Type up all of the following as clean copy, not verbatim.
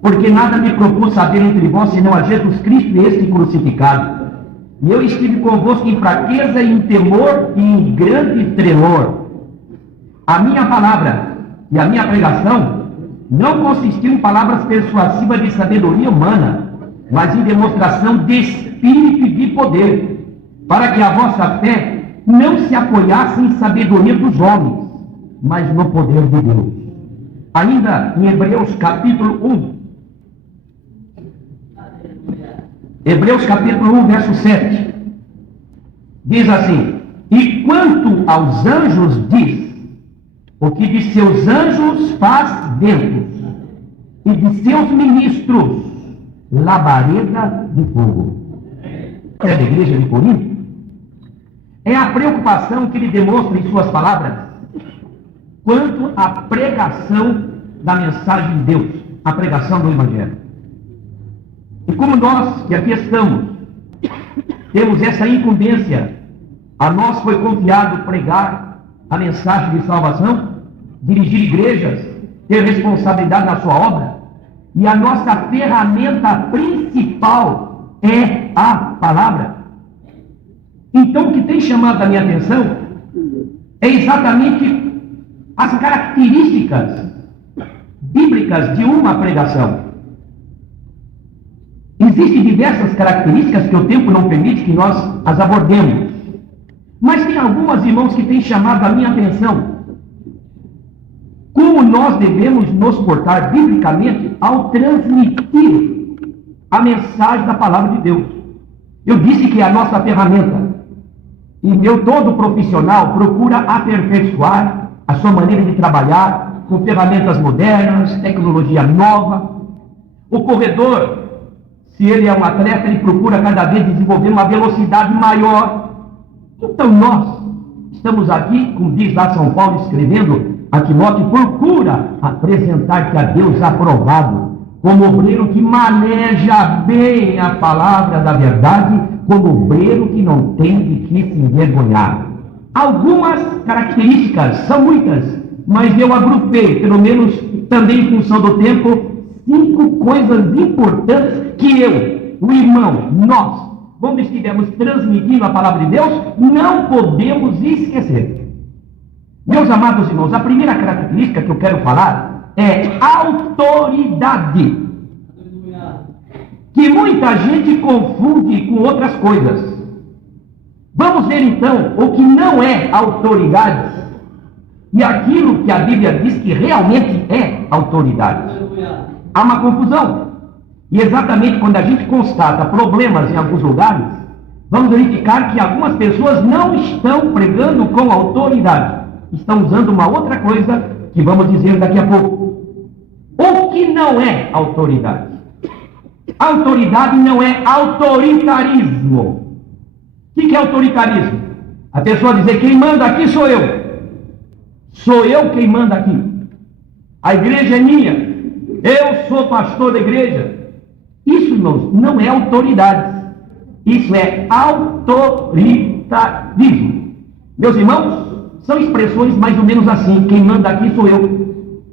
porque nada me propus saber entre vós, senão a Jesus Cristo e este crucificado. E eu estive convosco em fraqueza, em temor e em grande tremor. A minha palavra e a minha pregação não consistiu em palavras persuasivas de sabedoria humana, mas em demonstração de espírito e de poder, para que a vossa fé não se apoiasse em sabedoria dos homens, mas no poder de Deus. Ainda em Hebreus capítulo 1, Hebreus capítulo 1, verso 7, diz assim: e quanto aos anjos diz, o que de seus anjos faz ventos, e de seus ministros labareda de fogo. É da igreja de Corinto. É a preocupação que ele demonstra em suas palavras quanto à pregação da mensagem de Deus, a pregação do Evangelho. E como nós que aqui estamos temos essa incumbência, a nós foi confiado pregar a mensagem de salvação, dirigir igrejas, ter responsabilidade na sua obra, e a nossa ferramenta principal é a palavra. Então o que tem chamado a minha atenção é exatamente as características bíblicas de uma pregação. Existem diversas características que o tempo não permite que nós as abordemos, mas tem algumas, irmãos, que têm chamado a minha atenção. Como nós devemos nos portar biblicamente ao transmitir a mensagem da palavra de Deus. Eu disse que é a nossa ferramenta, e todo profissional procura aperfeiçoar a sua maneira de trabalhar com ferramentas modernas, tecnologia nova. O corredor, se ele é um atleta, ele procura cada vez desenvolver uma velocidade maior. Então nós estamos aqui, como diz lá São Paulo, escrevendo a Timóteo, procura apresentar-te a Deus aprovado, como obreiro que maneja bem a palavra da verdade, como obreiro que não tem de que se envergonhar. Algumas características, são muitas, mas eu agrupei, pelo menos também em função do tempo, 5 coisas importantes que eu, o irmão, nós, quando estivermos transmitindo a palavra de Deus, não podemos esquecer. Meus amados irmãos, a primeira característica que eu quero falar é autoridade, que muita gente confunde com outras coisas. Vamos ver então o que não é autoridade e aquilo que a Bíblia diz que realmente é autoridade. Há uma confusão. E exatamente quando a gente constata problemas em alguns lugares, vamos verificar que algumas pessoas não estão pregando com autoridade. Estão usando uma outra coisa que vamos dizer daqui a pouco. O que não é autoridade? Autoridade não é autoritarismo. O que é autoritarismo? A pessoa dizer, quem manda aqui sou eu. Sou eu quem manda aqui. A igreja é minha. Eu sou pastor da igreja. Isso, irmãos, não é autoridade. Isso é autoritarismo. Meus irmãos, são expressões mais ou menos assim. Quem manda aqui sou eu.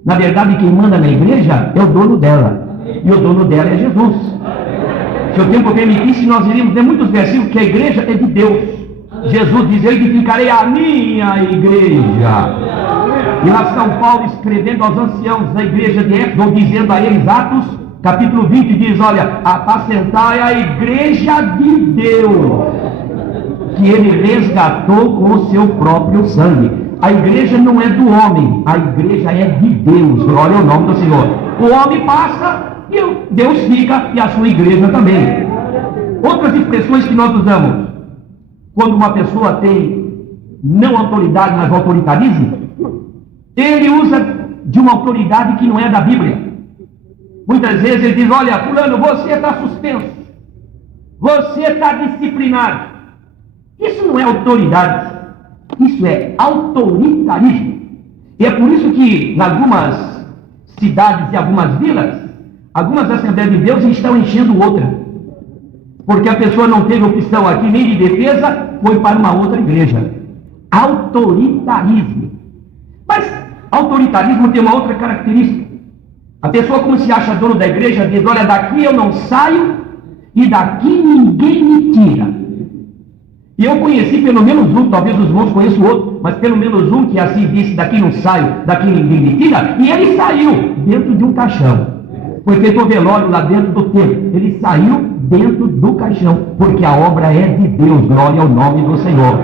Na verdade, quem manda na igreja é o dono dela. E o dono dela é Jesus. Se o tempo permitisse, nós iríamos ter muitos versículos que a igreja é de Deus. Jesus diz, eu edificarei a minha igreja. E lá São Paulo escrevendo aos anciãos da igreja de Éfeso, dizendo a eles, Atos, capítulo 20, diz, olha, apacentai a igreja de Deus, que ele resgatou com o seu próprio sangue. A igreja não é do homem, a igreja é de Deus. Glória ao nome do Senhor. O homem passa e Deus fica, e a sua igreja também. Outras expressões que nós usamos quando uma pessoa tem não autoridade, mas autoritarismo, ele usa de uma autoridade que não é da Bíblia. Muitas vezes ele diz, olha, fulano, você está suspenso, você está disciplinado. Isso não é autoridade, isso é autoritarismo. E é por isso que em algumas cidades e algumas vilas, algumas Assembleias de Deus estão enchendo outra, porque a pessoa não teve opção aqui nem de defesa, foi para uma outra igreja. Autoritarismo. Mas autoritarismo tem uma outra característica. A pessoa, como se acha dono da igreja, diz: olha, daqui eu não saio e daqui ninguém me tira. E eu conheci pelo menos um, talvez os irmãos conheçam outro, mas pelo menos um que assim disse: daqui não saio, daqui ninguém me tira. E ele saiu dentro de um caixão. Foi feito o velório lá dentro do templo. Ele saiu dentro do caixão, porque a obra é de Deus. Glória ao nome do Senhor.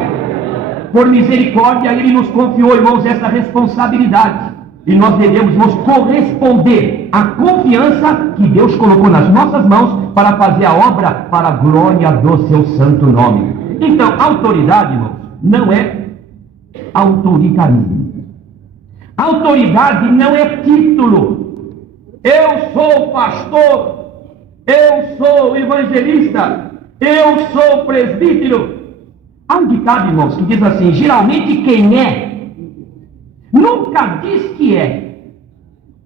Por misericórdia, Ele nos confiou, irmãos, essa responsabilidade. E nós devemos nos corresponder à confiança que Deus colocou nas nossas mãos para fazer a obra para a glória do seu santo nome. Então, autoridade, irmãos, não é autoritarismo. Autoridade não é título. Eu sou pastor, eu sou evangelista, eu sou presbítero. Há um ditado, irmãos, que diz assim: geralmente quem é, nunca diz que é.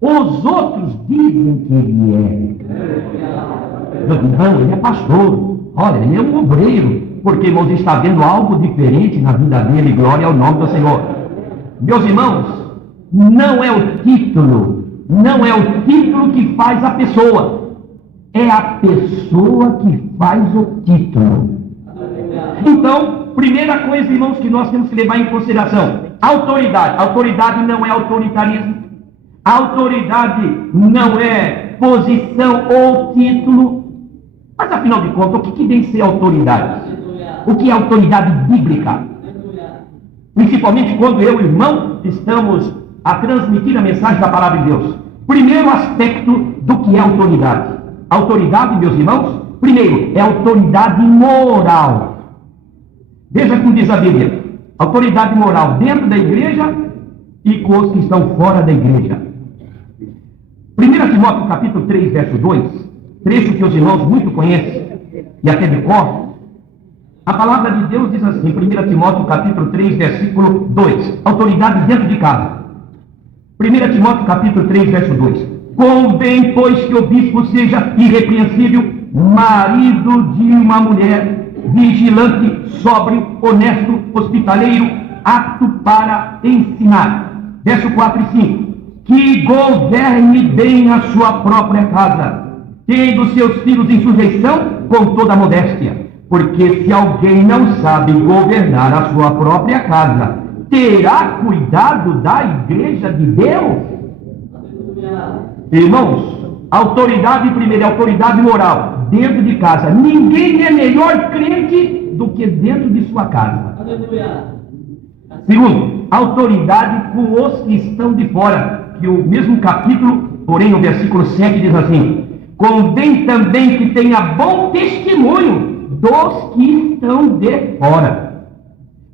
Os outros dizem que ele é. Não, ele é pastor. Olha, ele é um obreiro. Porque, irmãos, está vendo algo diferente na vida dele. Glória ao nome do Senhor. Meus irmãos, não é o título. Não é o título que faz a pessoa. É a pessoa que faz o título. Então, primeira coisa, irmãos, que nós temos que levar em consideração: autoridade. Autoridade não é autoritarismo. Autoridade não é posição ou título. Mas, afinal de contas, o que vem ser autoridade? O que é autoridade bíblica? Principalmente quando eu e o irmão estamos a transmitir a mensagem da palavra de Deus. Primeiro aspecto do que é autoridade. Autoridade, meus irmãos, primeiro, é autoridade moral. Veja como diz a Bíblia: autoridade moral dentro da igreja e com os que estão fora da igreja. 1 Timóteo capítulo 3, verso 2, trecho que os irmãos muito conhecem e até de cor. A palavra de Deus diz assim, 1 Timóteo capítulo 3, versículo 2, autoridade dentro de casa. 1 Timóteo capítulo 3, verso 2. Convém, pois, que o bispo seja irrepreensível, marido de uma mulher, vigilante, sóbrio, honesto, hospitaleiro, apto para ensinar. Verso 4 e 5. Que governe bem a sua própria casa, tendo seus filhos em sujeição com toda modéstia. Porque se alguém não sabe governar a sua própria casa, terá cuidado da igreja de Deus? Irmãos, autoridade primeiro, autoridade moral, dentro de casa. Ninguém é melhor crente do que dentro de sua casa. Segundo, autoridade com os que estão de fora, que o mesmo capítulo, porém no versículo 7 diz assim: convém também que tenha bom testemunho dos que estão de fora,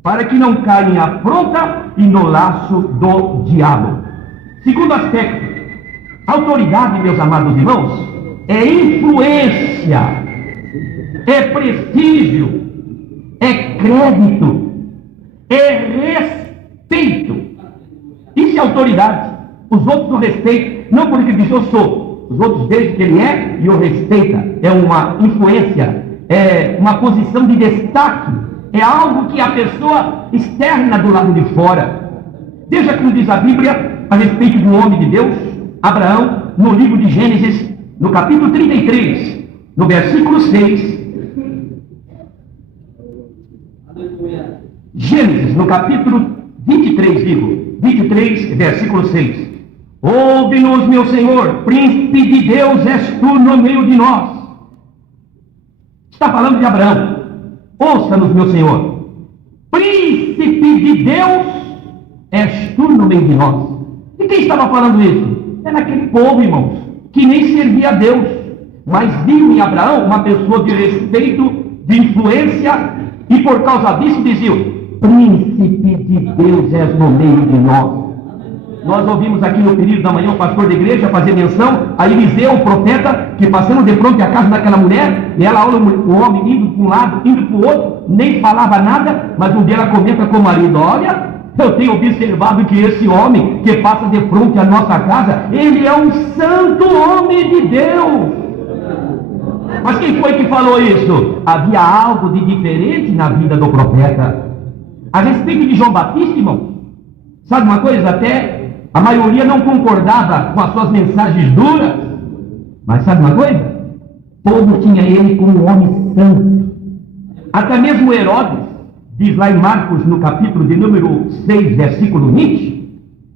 para que não caia em afronta e no laço do diabo. Segundo aspecto, autoridade, meus amados irmãos, é influência, é prestígio, é crédito, é respeito. Isso é autoridade. Os outros o respeitam, não porque diz eu sou. Os outros veem que ele é e o respeita. É uma influência, é uma posição de destaque, é algo que a pessoa externa do lado de fora. Veja como diz a Bíblia a respeito do homem de Deus, Abraão, no livro de Gênesis, no capítulo 33, no versículo 6. Gênesis, no capítulo 23, digo, 23, versículo 6. Ouve-nos, meu Senhor, príncipe de Deus és tu no meio de nós. Está falando de Abraão. Ouça-nos, meu Senhor, príncipe de Deus és tu no meio de nós. E quem estava falando isso? É naquele povo, irmãos, que nem servia a Deus, mas viu em Abraão uma pessoa de respeito, de influência, e por causa disso diziam: príncipe de Deus és no meio de nós. Nós ouvimos aqui no período da manhã o pastor da igreja fazer menção a Eliseu, o profeta, que passando de frente à casa daquela mulher, e ela olha o homem indo para um lado, indo para o outro, nem falava nada, mas um dia ela comenta com o marido: olha, eu tenho observado que esse homem que passa de frente à nossa casa, ele é um santo homem de Deus. Mas quem foi que falou isso? Havia algo de diferente na vida do profeta. A respeito de João Batista, irmão, sabe uma coisa? Até A maioria não concordava com as suas mensagens duras. Mas sabe uma coisa? O povo tinha ele como um homem santo. Até mesmo Herodes, diz lá em Marcos, no capítulo de número 6, versículo 20,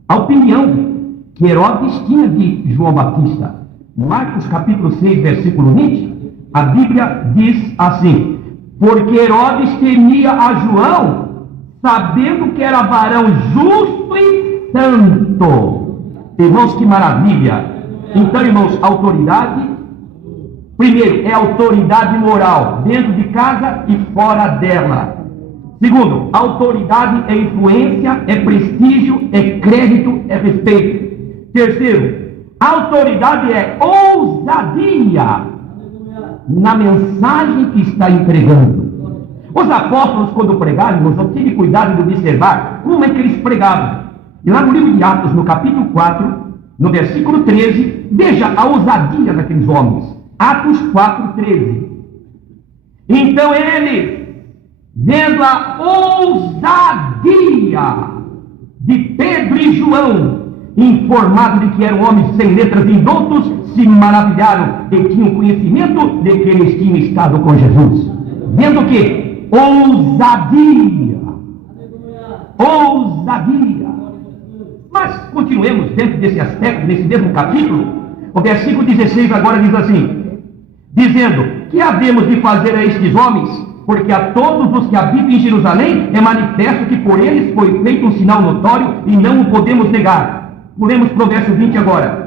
a opinião que Herodes tinha de João Batista. Marcos capítulo 6, versículo 20, a Bíblia diz assim: porque Herodes temia a João, sabendo que era varão justo e santo. Irmãos, que maravilha! Então, irmãos, autoridade, primeiro, é autoridade moral, dentro de casa e fora dela. Segundo, autoridade é influência, é prestígio, é crédito, é respeito. Terceiro, autoridade é ousadia na mensagem que está entregando. Os apóstolos, quando pregavam, eu tive cuidado de observar como é que eles pregavam. E lá no livro de Atos, no capítulo 4, no versículo 13, veja a ousadia daqueles homens. Atos 4, 13. Então eles, vendo a ousadia de Pedro e João, informado de que eram homens sem letras e indoutos, se maravilharam e tinham conhecimento de que eles tinham estado com Jesus. Vendo o quê? Ousadia. Ousadia. Mas continuemos dentro desse aspecto, nesse mesmo capítulo. O versículo 16 agora diz assim: dizendo, que havemos de fazer a estes homens? Porque a todos os que habitam em Jerusalém é manifesto que por eles foi feito um sinal notório e não o podemos negar. Pulemos para o verso 20 agora.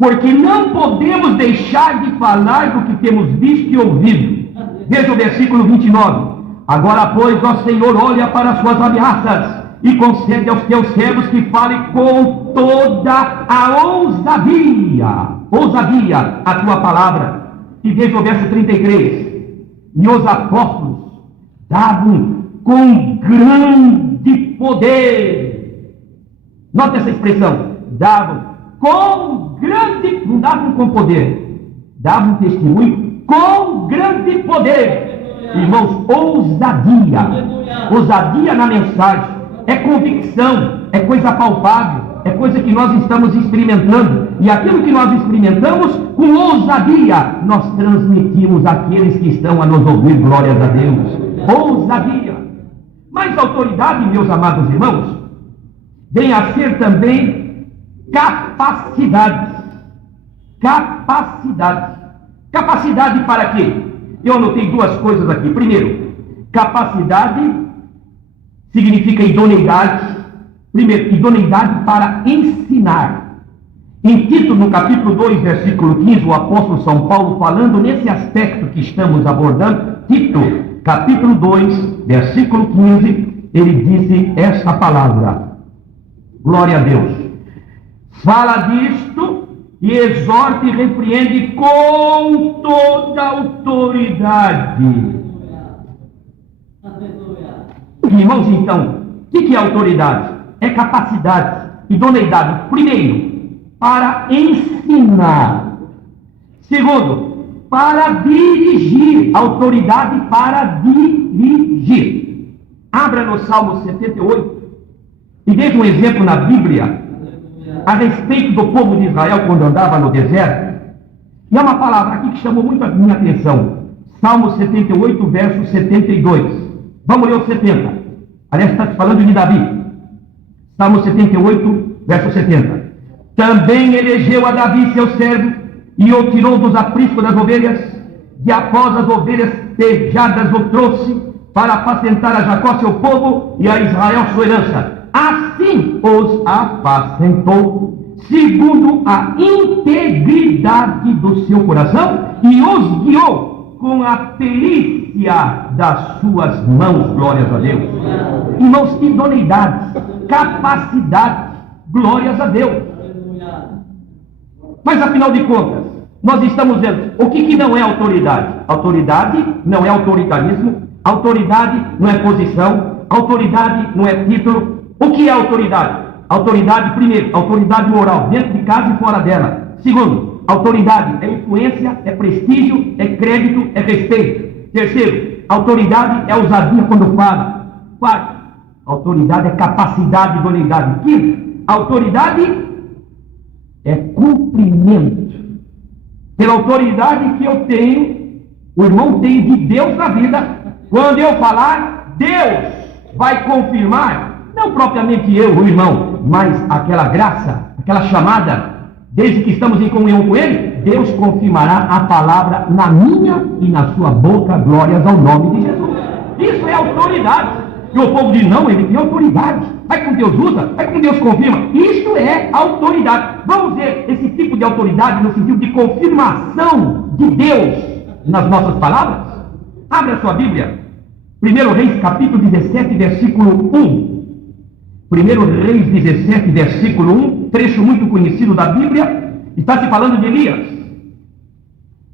Porque não podemos deixar de falar do que temos visto e ouvido. Veja o versículo 29. Agora, pois, ó Senhor, olha para as suas ameaças e concede aos teus servos que falem com toda a ousadia a tua palavra. E veja o verso 33. E os apóstolos davam com grande poder. Note essa expressão, davam com grande, não davam com poder, davam testemunho com grande poder. Irmãos, ousadia na mensagem, é convicção, é coisa palpável, é coisa que nós estamos experimentando, e aquilo que nós experimentamos, com ousadia, nós transmitimos àqueles que estão a nos ouvir, glórias a Deus. Ousadia. Mas autoridade, meus amados irmãos, vem a ser também capacidade. Capacidade para quê? Eu anotei duas coisas aqui. Primeiro, capacidade significa idoneidade. Primeiro, idoneidade para ensinar. Em Tito, no capítulo 2, versículo 15, o apóstolo São Paulo, falando nesse aspecto que estamos abordando, Tito, capítulo 2, versículo 15, ele disse esta palavra. Glória a Deus. Fala disto e exorta e repreende com toda autoridade. Irmãos, então, o que é autoridade? É capacidade, idoneidade. Primeiro, para ensinar. Segundo, para dirigir. Autoridade para dirigir. Abra no Salmo 78. E veja um exemplo na Bíblia a respeito do povo de Israel quando andava no deserto. E há uma palavra aqui que chamou muito a minha atenção. Salmo 78, verso 72. Vamos ler o 70. Aliás, está falando de Davi. Salmo 78, verso 70. Também elegeu a Davi seu servo e o tirou dos apriscos das ovelhas, e após as ovelhas pejadas o trouxe para apacentar a Jacó seu povo e a Israel sua herança. Assim os apacentou, segundo a integridade do seu coração, e os guiou com a perícia das suas mãos. Glórias a Deus. Irmãos, idoneidade, capacidade, glórias a Deus. Mas afinal de contas, nós estamos vendo o que não é autoridade. Autoridade não é autoritarismo, autoridade não é posição, autoridade não é título. O que é autoridade? Autoridade, primeiro, autoridade moral, dentro de casa e fora dela. Segundo, autoridade é influência, é prestígio, é crédito, é respeito. Terceiro, autoridade é ousadia quando fala. Quarto, autoridade é capacidade e idoneidade. Quinto, autoridade é cumprimento. Pela autoridade que eu tenho, o irmão tem de Deus na vida. Quando eu falar, Deus vai confirmar, não propriamente eu, o irmão, mas aquela graça, aquela chamada, desde que estamos em comunhão com Ele, Deus confirmará a palavra na minha e na sua boca, glórias ao nome de Jesus. Isso é autoridade. E o povo diz, não, ele tem autoridade. Vai com Deus usa, vai com Deus confirma. Isso é autoridade. Vamos ver esse tipo de autoridade no sentido de confirmação de Deus nas nossas palavras? Abra a sua Bíblia. 1 Reis, capítulo 17, versículo 1. 1 Reis 17, versículo 1, trecho muito conhecido da Bíblia, está se falando de Elias.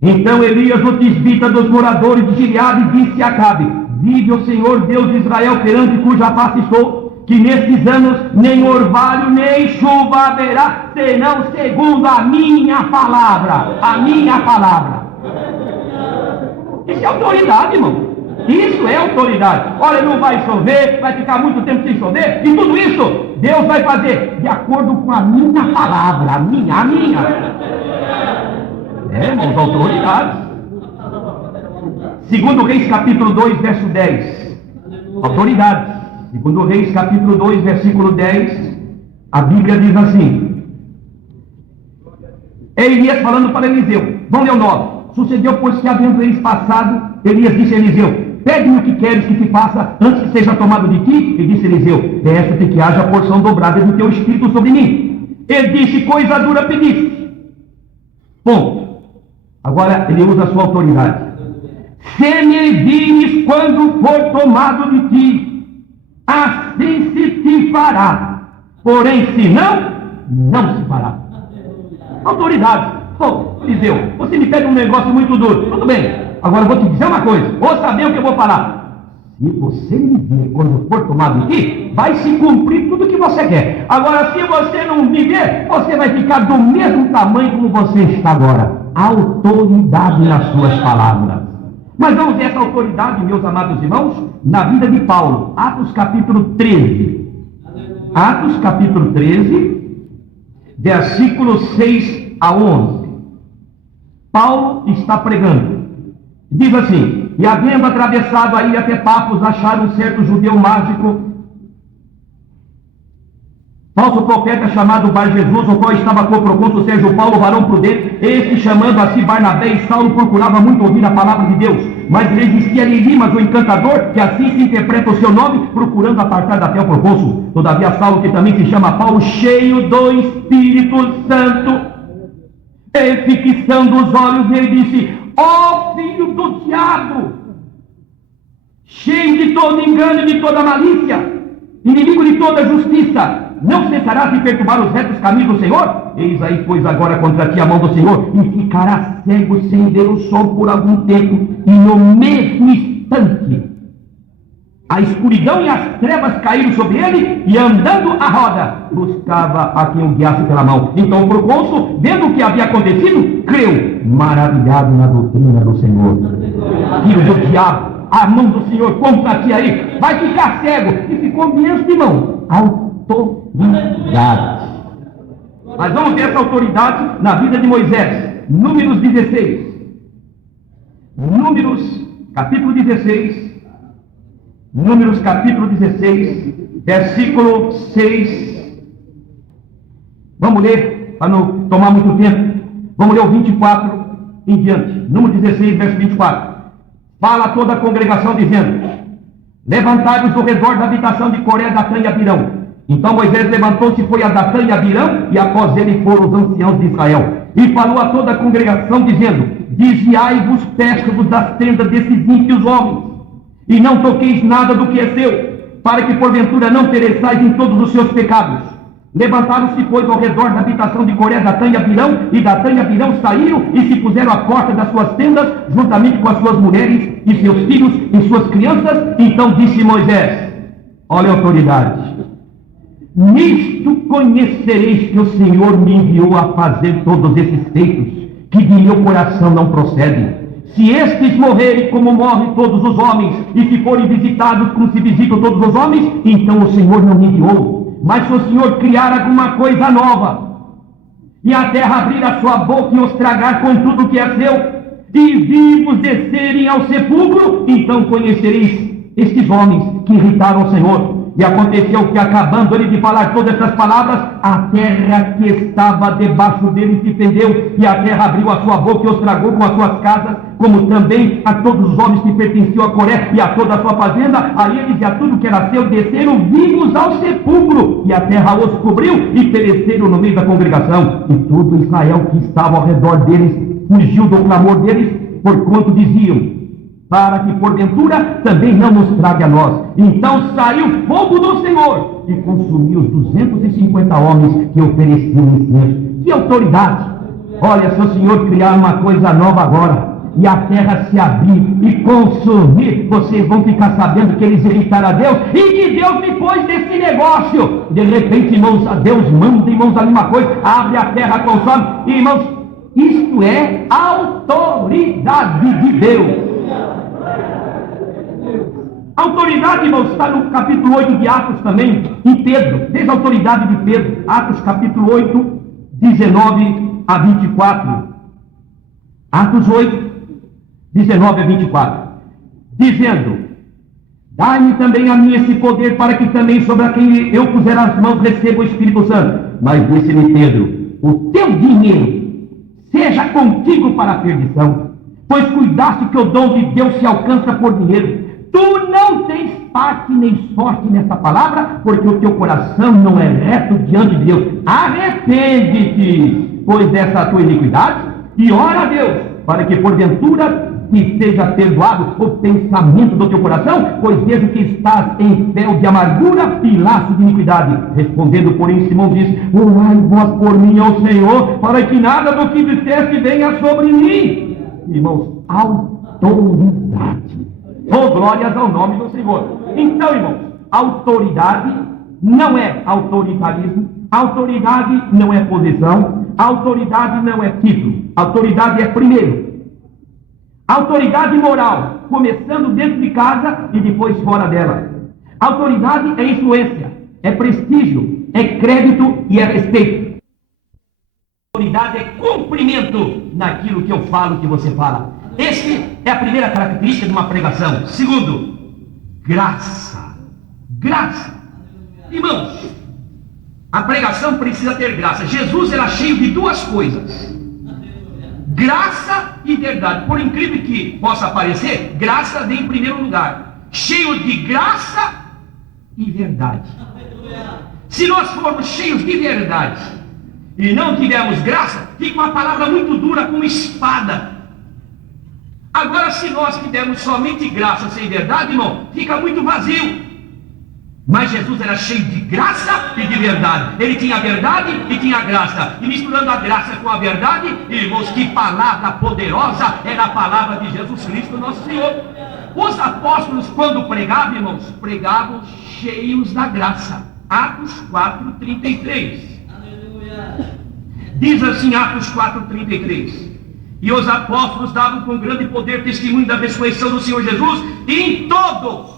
Então Elias, o tisbita dos moradores de Gileade, disse a Acabe: vive o Senhor Deus de Israel, perante cuja face estou, que nestes anos nem orvalho nem chuva haverá, senão segundo a minha palavra. A minha palavra. Isso é autoridade, irmão. Isso é autoridade. Olha, não vai chover, vai ficar muito tempo sem chover, e tudo isso Deus vai fazer de acordo com a minha palavra, a minha. É, irmãos, autoridade. 2 Reis, capítulo 2, verso 10. Autoridade. 2 Reis, capítulo 2, versículo 10. A Bíblia diz assim: Elias falando para Eliseu. Vamos ler o 9. Sucedeu, pois, que havendo eles passado, Elias disse a Eliseu: pede-me o que queres que te faça antes que seja tomado de ti. E disse Eliseu: peço-te que haja porção dobrada do teu espírito sobre mim. Ele disse: coisa dura pediste. Ponto. Agora ele usa a sua autoridade. Se me vires quando for tomado de ti, assim se te fará. Porém, se não, não se fará. Autoridade. Pô, Eliseu, você me pede um negócio muito duro. Tudo bem. Agora eu vou te dizer uma coisa. Ouça bem o que eu vou falar. Se você me ver quando for tomado de ti, vai se cumprir tudo o que você quer. Agora, se você não me ver, você vai ficar do mesmo tamanho como você está agora. Autoridade nas suas palavras. Mas vamos ver essa autoridade, meus amados irmãos, na vida de Paulo. Atos capítulo 13. Atos capítulo 13, versículos 6 a 11. Paulo está pregando. Diz assim: e havendo atravessado a ilha até Pafos, acharam um certo judeu mágico, falso profeta, chamado Bar Jesus, o qual estava com o procônsul Sérgio Paulo, varão prudente. Este, chamando a si Barnabé e Saulo, procurava muito ouvir a palavra de Deus, mas resistia-lhe Elimas, o encantador, que assim se interpreta o seu nome, procurando apartar da fé o procônsul. Todavia Saulo, que também se chama Paulo, cheio do Espírito Santo, e fixando os olhos nele, disse: ó filho do diabo, cheio de todo engano e de toda malícia, inimigo de toda justiça, não cessarás de perturbar os retos caminhos do Senhor? Eis aí, pois, agora contra ti a mão do Senhor, e ficarás cego sem ver o sol por algum tempo. E no mesmo instante a escuridão e as trevas caíram sobre ele, e andando à roda, buscava a quem o guiasse pela mão. Então o procônsul, vendo o que havia acontecido, creu, maravilhado na doutrina do Senhor. Filho do diabo, a mão do Senhor contra ti aí, vai ficar cego. E ficou mesmo, irmão. Autoridade. Mas vamos ver essa autoridade na vida de Moisés. Números 16. Números, capítulo 16. Números, capítulo 16, versículo 6. Vamos ler, para não tomar muito tempo. Vamos ler o 24 em diante. Número 16, verso 24. Fala a toda a congregação, dizendo: levantai-vos do redor da habitação de Coré, Datã e Abirão. Então Moisés levantou-se e foi a Datã e Abirão, e após ele foram os anciãos de Israel. E falou a toda a congregação, dizendo: desviai-vos, peço-vos das tendas desses ímpios homens, e não toqueis nada do que é seu, para que porventura não pereçais em todos os seus pecados. Levantaram-se, pois, ao redor da habitação de Coré, Datã e Abirão, e Datã e Abirão saíram e se puseram à porta das suas tendas, juntamente com as suas mulheres e seus filhos e suas crianças. Então disse Moisés: olha a autoridade, nisto conhecereis que o Senhor me enviou a fazer todos esses feitos, que de meu coração não procedem. Se estes morrerem como morrem todos os homens, e se forem visitados como se visitam todos os homens, então o Senhor não me enviou. Mas se o Senhor criar alguma coisa nova, e a terra abrir a sua boca e os tragar com tudo o que é seu, e vivos descerem ao sepulcro, então conhecereis estes homens que irritaram o Senhor. E aconteceu que, acabando ele de falar todas essas palavras, a terra que estava debaixo dele se fendeu, e a terra abriu a sua boca e os tragou com as suas casas, como também a todos os homens que pertenciam a Coré e a toda a sua fazenda, a eles e a tudo que era seu, desceram vivos ao sepulcro, e a terra os cobriu e pereceram no meio da congregação. E todo Israel que estava ao redor deles fugiu do clamor deles, porquanto diziam: para que porventura também não nos traga a nós. Então saiu fogo do Senhor e consumiu os 250 homens que ofereciam incenso. Que autoridade! Olha, se o Senhor criar uma coisa nova agora, e a terra se abrir e consumir, vocês vão ficar sabendo que eles irritaram a Deus, e que Deus me pôs nesse negócio. De repente, irmãos, Deus manda, irmãos, ali uma coisa, abre a terra, consome. Irmãos, isto é autoridade de Deus. A autoridade, irmãos, está no capítulo 8 de Atos também, em Pedro. Veja a autoridade de Pedro, Atos capítulo 8, 19 a 24. Atos 8, 19 a 24. Dizendo: dai-me também a mim esse poder, para que também sobre a quem eu puser as mãos receba o Espírito Santo. Mas disse-lhe Pedro: o teu dinheiro seja contigo para a perdição, pois cuidaste que o dom de Deus se alcança por dinheiro. Tu não tens parte nem sorte nessa palavra, porque o teu coração não é reto diante de Deus. Arrepende-te, pois, dessa tua iniquidade, e ora a Deus, para que porventura te seja perdoado o pensamento do teu coração, pois vejo que estás em fel de amargura e laço de iniquidade. Respondendo, porém, Simão disse: orai vós por mim ao Senhor, para que nada do que disseste venha sobre mim. Irmãos, autoridade. Oh, glórias ao nome do Senhor. Então, irmãos, autoridade não é autoritarismo, autoridade não é posição, autoridade não é título. Autoridade é, primeiro, autoridade moral, começando dentro de casa e depois fora dela. Autoridade é influência, é prestígio, é crédito e é respeito. Autoridade é cumprimento naquilo que eu falo, que você fala. Esta é a primeira característica de uma pregação. Segundo, graça. Graça. Irmãos, a pregação precisa ter graça. Jesus era cheio de duas coisas: graça e verdade. Por incrível que possa parecer, graça vem em primeiro lugar. Cheio de graça e verdade. Se nós formos cheios de verdade e não tivermos graça, fica uma palavra muito dura, como espada. Agora, se nós tivermos somente graça sem verdade, irmão, fica muito vazio. Mas Jesus era cheio de graça e de verdade. Ele tinha a verdade e tinha a graça. E misturando a graça com a verdade, irmãos, que palavra poderosa era a palavra de Jesus Cristo, nosso Senhor. Os apóstolos, quando pregavam, irmãos, pregavam cheios da graça. Atos 4:33. Diz assim, Atos 4:33: e os apóstolos davam com grande poder testemunho da ressurreição do Senhor Jesus, e em todos,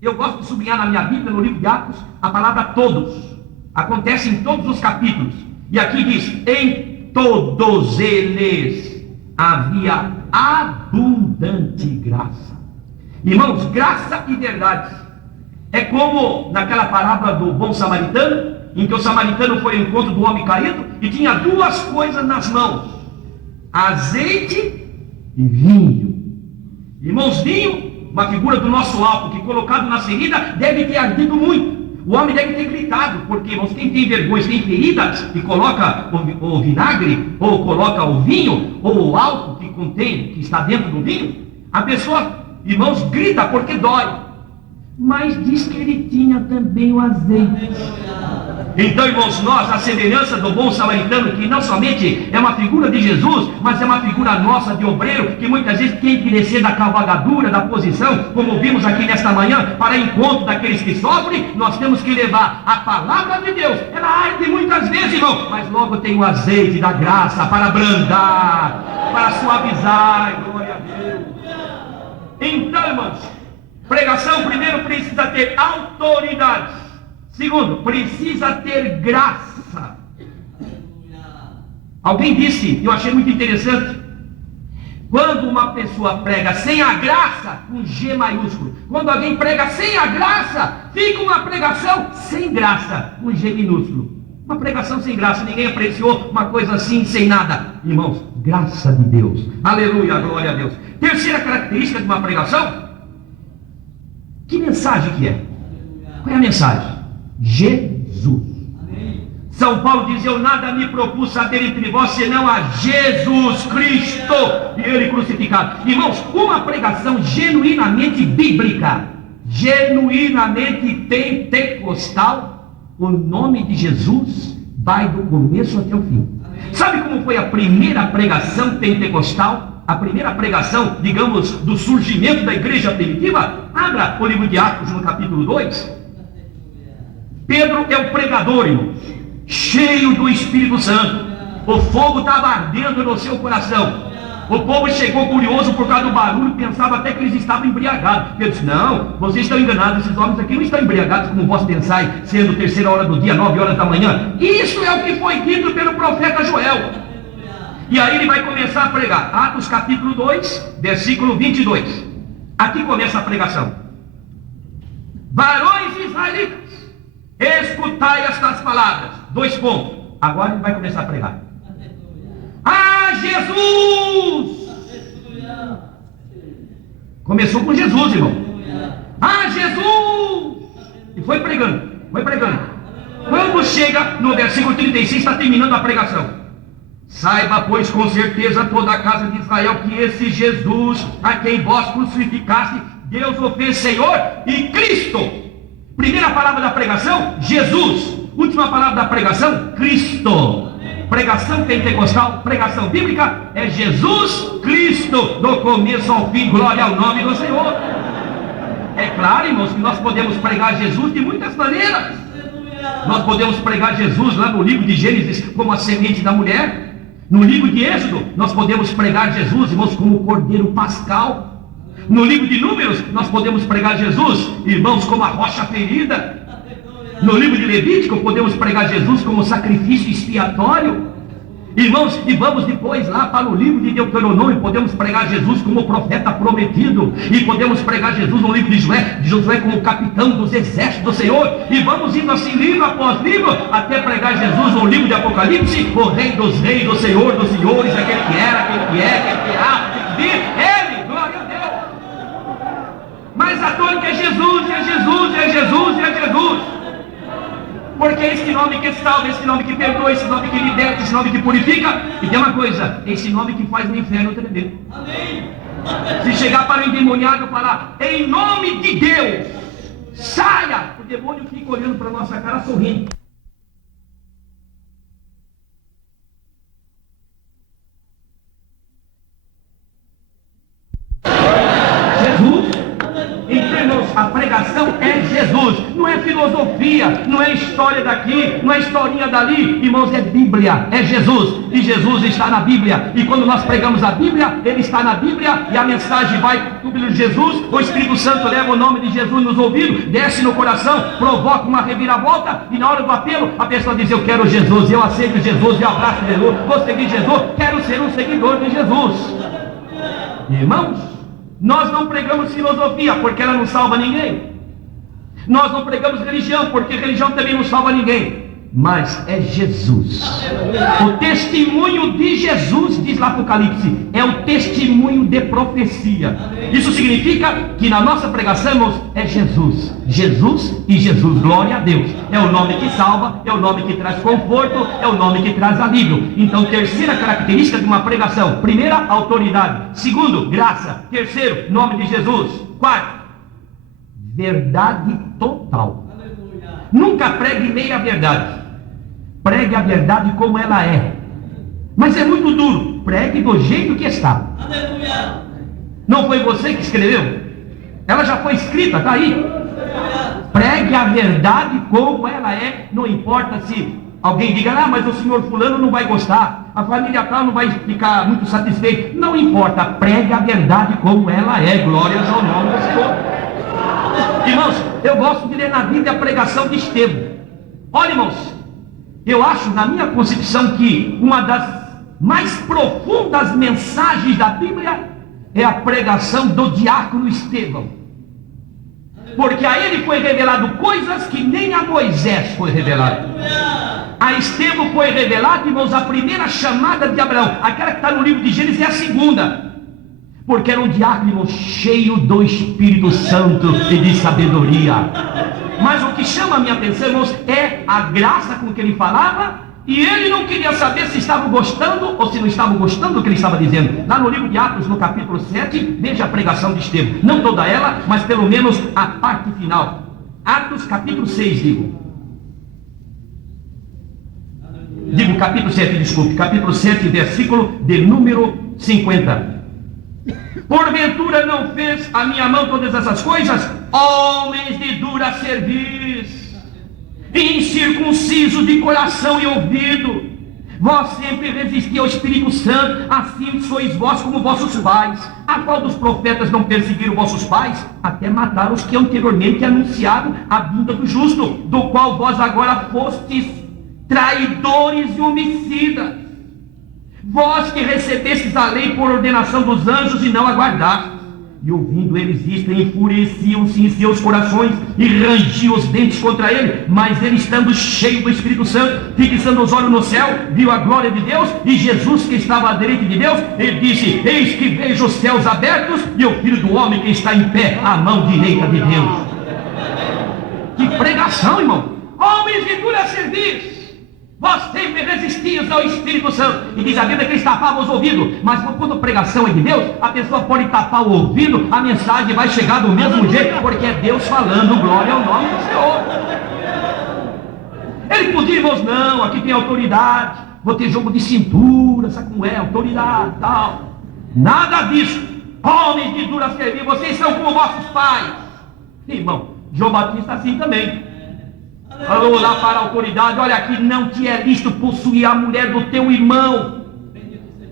eu gosto de sublinhar na minha Bíblia, no livro de Atos, a palavra todos, acontece em todos os capítulos, e aqui diz: em todos eles havia abundante graça. Irmãos, graça e verdade é como naquela parábola do bom samaritano, em que o samaritano foi ao encontro do homem caído e tinha duas coisas nas mãos: azeite e vinho. Irmãos, vinho, uma figura do nosso álcool, que colocado na ferida deve ter ardido muito. O homem deve ter gritado, porque, irmãos, quem tem vergonha, tem feridas e coloca o vinagre, ou coloca o vinho, ou o álcool que contém, que está dentro do vinho, a pessoa, irmãos, grita porque dói. Mas diz que ele tinha também o azeite. Então, irmãos, nós, a semelhança do bom samaritano, que não somente é uma figura de Jesus, mas é uma figura nossa de obreiro, que muitas vezes tem que descer da cavalgadura, da posição, como vimos aqui nesta manhã, para encontro daqueles que sofrem. Nós temos que levar a palavra de Deus. Ela arde muitas vezes, irmão, mas logo tem o azeite da graça para abrandar, para suavizar. Glória a Deus. Então, irmãos, pregação primeiro precisa ter autoridade. Segundo, precisa ter graça. Alguém disse, eu achei muito interessante, quando uma pessoa prega sem a graça, com G maiúsculo, quando alguém prega sem a graça, fica uma pregação sem graça, com G minúsculo. Uma pregação sem graça, ninguém apreciou uma coisa assim, sem nada. Irmãos, graça de Deus, aleluia, glória a Deus. Terceira característica de uma pregação, que mensagem que é? Qual é a mensagem? Jesus. São Paulo diz, eu nada me propus saber entre vós, senão a Jesus Cristo e Ele crucificado. Irmãos, uma pregação genuinamente bíblica, genuinamente pentecostal, o nome de Jesus vai do começo até o fim. Sabe como foi a primeira pregação pentecostal? A primeira pregação, digamos, do surgimento da igreja primitiva? Abra o livro de Atos no capítulo 2. Pedro é o pregador, irmãos, cheio do Espírito Santo. O fogo estava ardendo no seu coração. O povo chegou curioso por causa do barulho, pensava até que eles estavam embriagados. Ele disse, não, vocês estão enganados, esses homens aqui não estão embriagados como vós pensais, sendo terceira hora do dia, 9 horas da manhã. Isso é o que foi dito pelo profeta Joel. E aí ele vai começar a pregar. Atos capítulo 2, versículo 22. Aqui começa a pregação. Varões israelitas, escutai estas palavras. 2 pontos. Agora ele vai começar a pregar. Ah, Jesus! Começou com Jesus, irmão. Ah, Jesus! E foi pregando, foi pregando. Quando chega no versículo 36, está terminando a pregação. Saiba, pois, com certeza toda a casa de Israel, que esse Jesus, a quem vós crucificaste, Deus o fez Senhor e Cristo. Primeira palavra da pregação, Jesus. Última palavra da pregação, Cristo. Pregação pentecostal, pregação bíblica, é Jesus Cristo, do começo ao fim. Glória ao nome do Senhor. É claro, irmãos, que nós podemos pregar Jesus de muitas maneiras. Nós podemos pregar Jesus lá no livro de Gênesis como a semente da mulher. No livro de Êxodo, nós podemos pregar Jesus, irmãos, como o cordeiro pascal. No livro de Números, nós podemos pregar Jesus, irmãos, como a rocha ferida. No livro de Levítico, podemos pregar Jesus como sacrifício expiatório. Irmãos, e vamos depois lá para o livro de Deuteronômio, podemos pregar Jesus como profeta prometido. E podemos pregar Jesus no livro de Josué como capitão dos exércitos do Senhor. E vamos indo assim, livro após livro, até pregar Jesus no livro de Apocalipse, o Rei dos reis, o Senhor dos senhores, aquele que era, aquele que é, aquele que há, que vir, Ele, glória a Deus. Mas a tônica é Jesus, é Jesus, é Jesus, é Jesus. Porque é esse nome que salva, esse nome que perdoa, esse nome que liberta, esse nome que purifica. E tem uma coisa, esse nome que faz o inferno tremer. Amém. Se chegar para o endemoniado e falar, em nome de Deus, saia, o demônio fica olhando para a nossa cara sorrindo. A pregação é Jesus, não é filosofia, não é história daqui, não é historinha dali, irmãos, é Bíblia, é Jesus, e Jesus está na Bíblia, e quando nós pregamos a Bíblia, Ele está na Bíblia, e a mensagem vai para Jesus, o Espírito Santo leva o nome de Jesus nos ouvidos, desce no coração, provoca uma reviravolta, e na hora do apelo, a pessoa diz, eu quero Jesus, eu aceito Jesus, eu abraço Jesus, vou seguir Jesus, quero ser um seguidor de Jesus. Irmãos, nós não pregamos filosofia, porque ela não salva ninguém. Nós não pregamos religião, porque religião também não salva ninguém. Mas é Jesus. O testemunho de Jesus, diz lá Apocalipse, é o testemunho de profecia. Isso significa que na nossa pregação é Jesus. Jesus e Jesus, glória a Deus. É o nome que salva, é o nome que traz conforto, é o nome que traz alívio. Então, terceira característica de uma pregação: primeira, autoridade. Segundo, graça. Terceiro, nome de Jesus. Quarto, verdade total. Nunca pregue meia verdade. Pregue a verdade como ela é. Mas é muito duro. Pregue do jeito que está. Não foi você que escreveu? Ela já foi escrita, está aí. Pregue a verdade como ela é. Não importa se alguém diga, ah, mas o senhor fulano não vai gostar, a família tal não vai ficar muito satisfeita. Não importa, pregue a verdade como ela é. Glórias ao nome do Senhor. Irmãos, Eu gosto de ler na Bíblia a pregação de Estevão. Olha, irmãos, eu acho, na minha concepção, que uma das mais profundas mensagens da Bíblia é a pregação do diácono Estevão. Porque a ele foi revelado coisas que nem a Moisés foi revelado. A Estevão foi revelado, irmãos, a primeira chamada de Abraão. Aquela que está no livro de Gênesis é a segunda. Porque era um diácono, irmão, cheio do Espírito Santo e de sabedoria. Mas o que chama a minha atenção, irmãos, é a graça com que ele falava. E ele não queria saber se estavam gostando ou se não estavam gostando do que ele estava dizendo. Lá no livro de Atos, no capítulo 7, veja a pregação de Estevão. Não toda ela, mas pelo menos a parte final. Atos capítulo 6, digo capítulo 7, desculpe. Capítulo 7, versículo de número 50. Porventura não fez a minha mão todas essas coisas? Homens de dura cerviz, incircunciso de coração e ouvido, vós sempre resisti ao Espírito Santo, assim sois vós como vossos pais. A qual dos profetas não perseguiram vossos pais? Até mataram os que anteriormente anunciaram a vinda do justo, do qual vós agora fostes traidores e homicidas. Vós que recebestes a lei por ordenação dos anjos e não aguardastes. E ouvindo eles isto, enfureciam-se em seus corações e rangiam os dentes contra ele. Mas ele, estando cheio do Espírito Santo, fixando os olhos no céu, viu a glória de Deus e Jesus que estava à direita de Deus. Ele disse: eis que vejo os céus abertos e o Filho do Homem que está em pé à mão direita de Deus. Que pregação, irmão! Homens de dura cerviz, vós sempre resistias ao Espírito Santo. E diz a Bíblia que eles tapavam os ouvidos. Mas quando a pregação é de Deus, a pessoa pode tapar o ouvido, a mensagem vai chegar do mesmo jeito, porque é Deus falando. Glória ao nome do Senhor. Ele podia, irmãos, não, aqui tem autoridade, vou ter jogo de cintura, sabe como é, autoridade e tal. Nada disso. Homens de dura cerviz, vocês são como vossos pais. Irmão, João Batista assim também. Falou lá para a autoridade: olha aqui, não te é lícito possuir a mulher do teu irmão.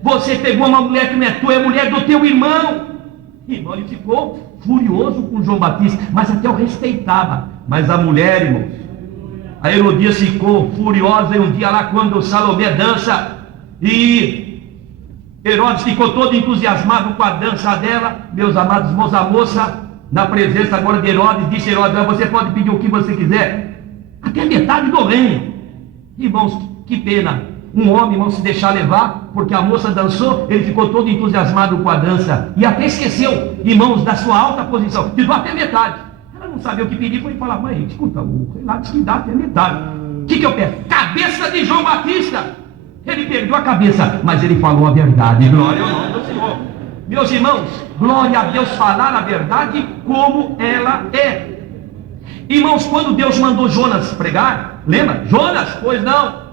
Você pegou uma mulher que não é tua, é mulher do teu irmão. Irmão, ele ficou furioso com João Batista, mas até o respeitava. Mas a mulher, irmão, a Herodias ficou furiosa. E um dia lá, quando Salomé dança, e Herodes ficou todo entusiasmado com a dança dela. Meus amados irmãos, a moça, na presença agora de Herodes, disse: Herodes, você pode pedir o que você quiser, até metade do reino. Irmãos, que pena um homem, irmão, se deixar levar, porque a moça dançou, ele ficou todo entusiasmado com a dança, e até esqueceu, irmãos, da sua alta posição, tirou até metade. Ela não sabia o que pedir, foi falar: mãe, escuta, o relato diz que dá até metade. O que eu peço? Cabeça de João Batista. Ele perdeu a cabeça, mas ele falou a verdade. Glória ao nome do Senhor. Meus irmãos, glória a Deus, falar a verdade como ela é. Irmãos, quando Deus mandou Jonas pregar, lembra? Jonas, pois não,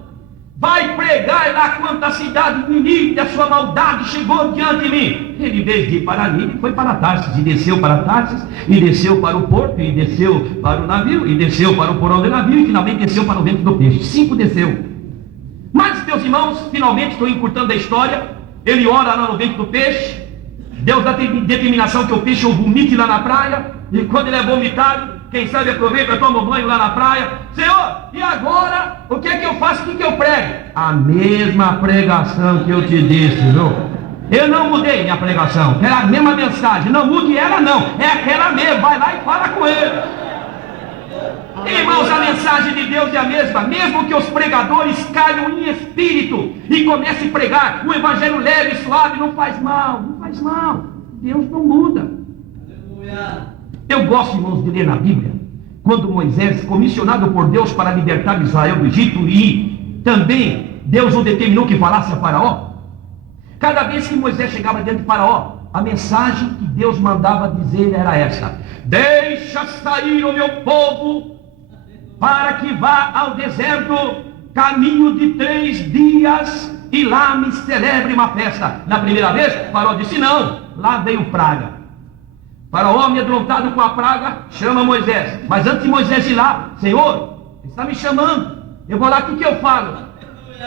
vai pregar lá quanto a cidade de Nínive, a sua maldade chegou diante de mim. Ele, em vez de ir para Nínive, foi para Tarsis, e desceu para Tarsis, e desceu para o porto, e desceu para o navio, e desceu para o porão do navio, e finalmente desceu para o ventre do peixe. 5 desceu. Mas, meus irmãos, finalmente estou encurtando a história. Ele ora lá no ventre do peixe. Deus dá determinação que o peixe o vomite lá na praia, e quando ele é vomitado, quem sabe aproveita, toma um banho lá na praia. Senhor, e agora? O que é que eu faço? O que eu prego? A mesma pregação que eu te disse, viu? Eu não mudei minha pregação, é a mesma mensagem. Não mude ela não, é aquela mesma. Vai lá e fala com ele. Irmãos, a mensagem de Deus é a mesma. Mesmo que os pregadores caiam em espírito e comecem a pregar o evangelho leve e suave, não faz mal, não faz mal. Deus não muda. Eu gosto, irmãos, de ler na Bíblia quando Moisés, comissionado por Deus para libertar Israel do Egito, e também Deus o determinou que falasse a Faraó. Cada vez que Moisés chegava diante de Faraó, a mensagem que Deus mandava dizer era essa: deixa sair o meu povo para que vá ao deserto, caminho de 3 dias, e lá me celebre uma festa. Na primeira vez, Faraó disse não, lá veio praga. Faraó, amedrontado com a praga, chama Moisés. Mas antes de Moisés ir lá: Senhor, ele está me chamando, eu vou lá, o que eu falo?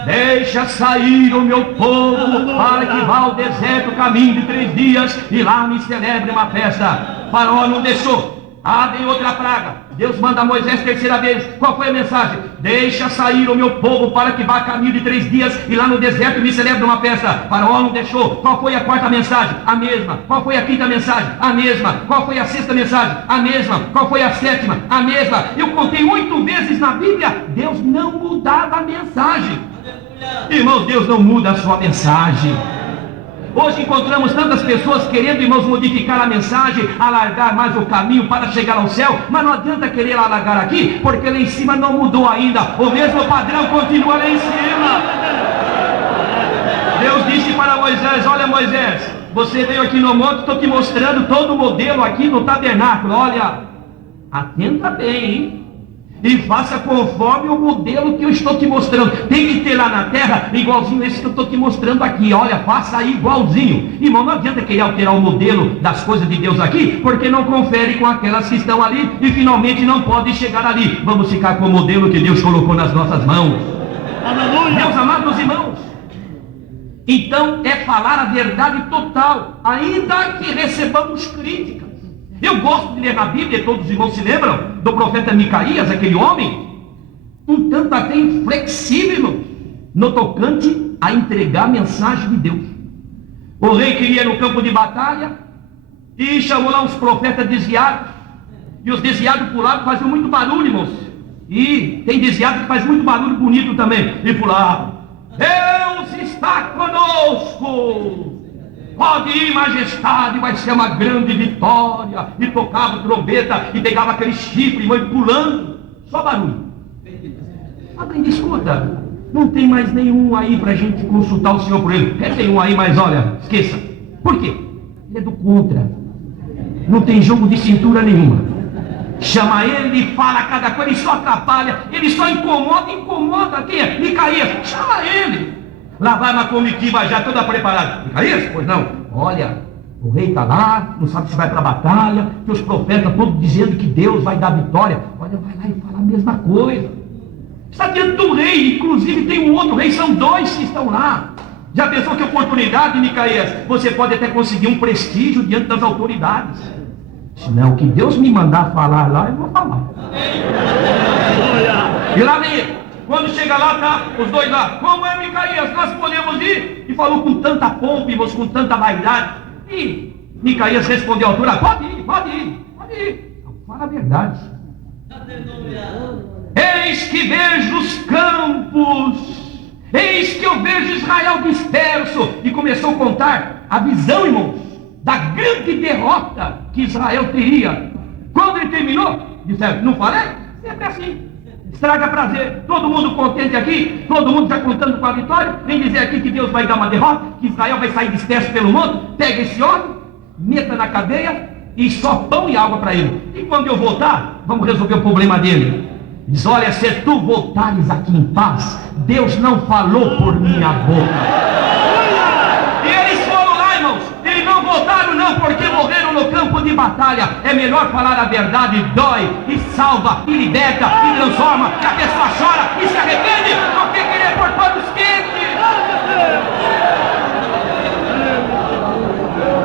Deixa sair o meu povo para que vá ao deserto, caminho de 3 dias, e lá me celebre uma festa. Faraó não deixou. Vem outra praga. Deus manda a Moisés terceira vez. Qual foi a mensagem? Deixa sair o meu povo para que vá a caminho de 3 dias e lá no deserto me celebra uma festa. Faraó não deixou. Qual foi a quarta mensagem? A mesma. Qual foi a quinta mensagem? A mesma. Qual foi a sexta mensagem? A mesma. Qual foi a sétima? A mesma. Eu contei 8 vezes na Bíblia. Deus não mudava a mensagem. Irmãos, Deus não muda a sua mensagem. Hoje encontramos tantas pessoas querendo, irmãos, modificar a mensagem, alargar mais o caminho para chegar ao céu, mas não adianta querer alargar aqui, porque lá em cima não mudou ainda, o mesmo padrão continua lá em cima. Deus disse para Moisés: olha Moisés, você veio aqui no monte, estou te mostrando todo o modelo aqui no tabernáculo, olha, atenta bem, hein? E faça conforme o modelo que eu estou te mostrando. Tem que ter lá na terra igualzinho esse que eu estou te mostrando aqui. Olha, faça aí igualzinho. Irmão, não adianta querer alterar o modelo das coisas de Deus aqui, porque não confere com aquelas que estão ali e finalmente não pode chegar ali. Vamos ficar com o modelo que Deus colocou nas nossas mãos. Aleluia. Meus amados irmãos, então é falar a verdade total, ainda que recebamos críticas. Eu gosto de ler na Bíblia, todos os irmãos se lembram do profeta Micaías, aquele homem, um tanto até inflexível, no tocante a entregar a mensagem de Deus. O rei queria ir no campo de batalha, e chamou lá uns profetas desviados, e os desviados pulavam, faziam muito barulho, irmãos, e tem desviado que faz muito barulho bonito também, e pulavam: Deus está conosco! Pode ir, majestade, vai ser uma grande vitória. E tocava trombeta e pegava aquele chifre, e pulando, só barulho. Alguém escuta, não tem mais nenhum aí para a gente consultar o Senhor por ele. Tem um aí, mas olha, esqueça. Por quê? Ele é do contra, não tem jogo de cintura nenhuma. Chama ele, fala cada coisa, ele só atrapalha, ele só incomoda. Quem é? Micaías, chama ele. Lá vai uma comitiva já toda preparada. Micaías? Pois não. Olha, o rei está lá, não sabe se vai para a batalha, que os profetas todos dizendo que Deus vai dar vitória. Olha, vai lá e fala a mesma coisa. Está diante do rei, inclusive tem um outro rei, são 2 que estão lá. Já pensou que oportunidade, Micaías? Você pode até conseguir um prestígio diante das autoridades. Se não, o que Deus me mandar falar lá, eu vou falar. E lá vem ele. Quando chega lá, tá os 2 lá: como é, Micaías, nós podemos ir? E falou com tanta pompa, irmãos, com tanta vaidade. E Micaías respondeu à altura: pode ir. Então, fala a verdade. Eis que vejo os campos, eis que eu vejo Israel disperso. E começou a contar a visão, irmãos, da grande derrota que Israel teria. Quando ele terminou, disseram: não falei? Sempre assim. Estraga prazer, todo mundo contente aqui, todo mundo já contando com a vitória. Vem dizer aqui que Deus vai dar uma derrota, que Israel vai sair disperso pelo mundo. Pega esse homem, meta na cadeia e só pão e água para ele. E quando eu voltar, vamos resolver o problema dele. Diz: olha, se tu voltares aqui em paz, Deus não falou por minha boca. Voltaram não, porque morreram no campo de batalha. É melhor falar a verdade, dói, e salva, e liberta, e transforma, que a pessoa chora e se arrepende, do que querer por panos quentes.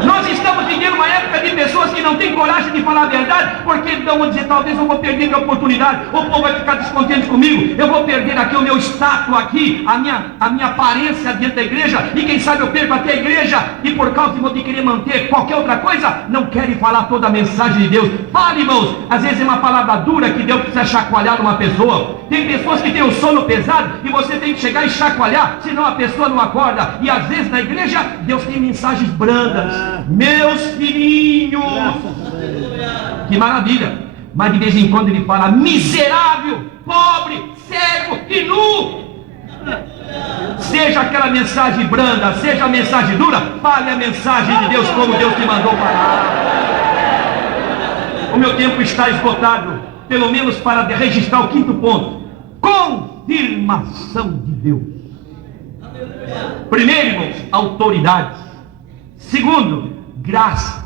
Nós estamos vivendo uma época de pessoas que não têm coragem de falar a verdade, porque vão dizer: talvez eu vou perder minha oportunidade, o povo vai ficar descontente comigo, eu vou perder aqui o meu status aqui, a minha aparência diante da igreja, e quem sabe eu perco até a igreja, e por causa de querer manter qualquer outra coisa, não querem falar toda a mensagem de Deus. Fale, irmãos, às vezes é uma palavra dura que Deus precisa chacoalhar numa pessoa. Tem pessoas que têm o sono pesado, e você tem que chegar e chacoalhar, senão a pessoa não acorda. E às vezes na igreja, Deus tem mensagens brandas: meus filhinhos, que maravilha. Mas de vez em quando ele fala: miserável, pobre, cego e nu. Seja aquela mensagem branda, seja a mensagem dura, fale a mensagem de Deus como Deus te mandou falar. O meu tempo está esgotado, pelo menos para registrar o 5º ponto: confirmação de Deus. Primeiro, irmãos, autoridade. Segundo, graça.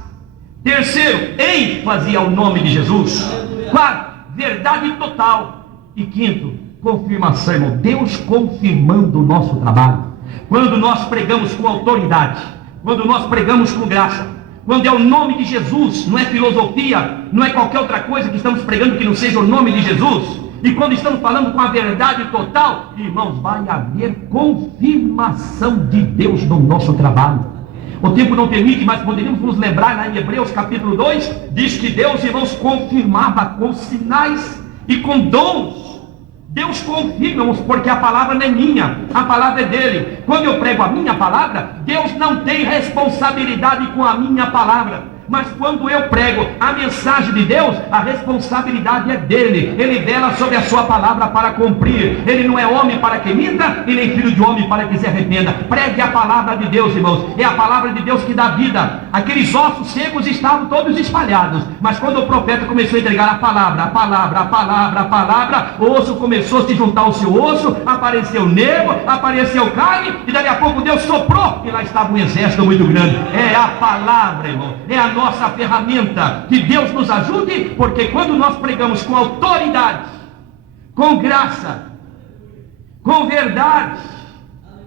Terceiro, ênfase ao nome de Jesus. Quarto, verdade total. E quinto, confirmação, irmão. Deus confirmando o nosso trabalho. Quando nós pregamos com autoridade, quando nós pregamos com graça, quando é o nome de Jesus, não é filosofia, não é qualquer outra coisa que estamos pregando que não seja o nome de Jesus, e quando estamos falando com a verdade total, irmãos, vai haver confirmação de Deus no nosso trabalho. O tempo não permite, mas poderíamos nos lembrar lá em Hebreus capítulo 2, diz que Deus, irmãos, confirmava com sinais e com dons. Deus confirma, irmãos, porque a palavra não é minha, a palavra é dele. Quando eu prego a minha palavra, Deus não tem responsabilidade com a minha palavra. Mas quando eu prego a mensagem de Deus, a responsabilidade é dele. Ele vela sobre a sua palavra para cumprir. Ele não é homem para que minta, e nem filho de homem para que se arrependa. Pregue a palavra de Deus, irmãos. É a palavra de Deus que dá vida. Aqueles ossos secos estavam todos espalhados, mas quando o profeta começou a entregar a palavra, o osso começou a se juntar ao seu osso, apareceu nervo, apareceu carne, e daqui a pouco Deus soprou, e lá estava um exército muito grande. É a palavra, irmão, é a nossa ferramenta. Que Deus nos ajude, porque quando nós pregamos com autoridade, com graça, com verdade,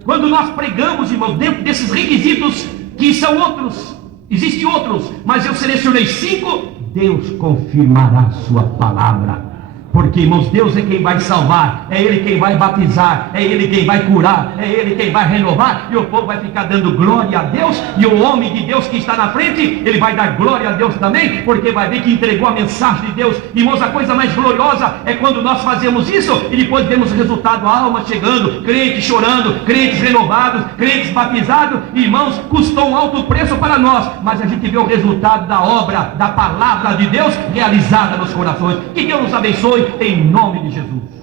quando nós pregamos, irmãos, dentro desses requisitos, que são outros, existem outros, mas eu selecionei 5, Deus confirmará a sua palavra. Porque, irmãos, Deus é quem vai salvar, é Ele quem vai batizar, é Ele quem vai curar, é Ele quem vai renovar, e o povo vai ficar dando glória a Deus, e o homem de Deus que está na frente, ele vai dar glória a Deus também, porque vai ver que entregou a mensagem de Deus. Irmãos, a coisa mais gloriosa é quando nós fazemos isso, e depois vemos o resultado, a alma chegando, crentes chorando, crentes renovados, crentes batizados. Irmãos, custou um alto preço para nós, mas a gente vê o resultado da obra, da palavra de Deus realizada nos corações. Que Deus nos abençoe, em nome de Jesus.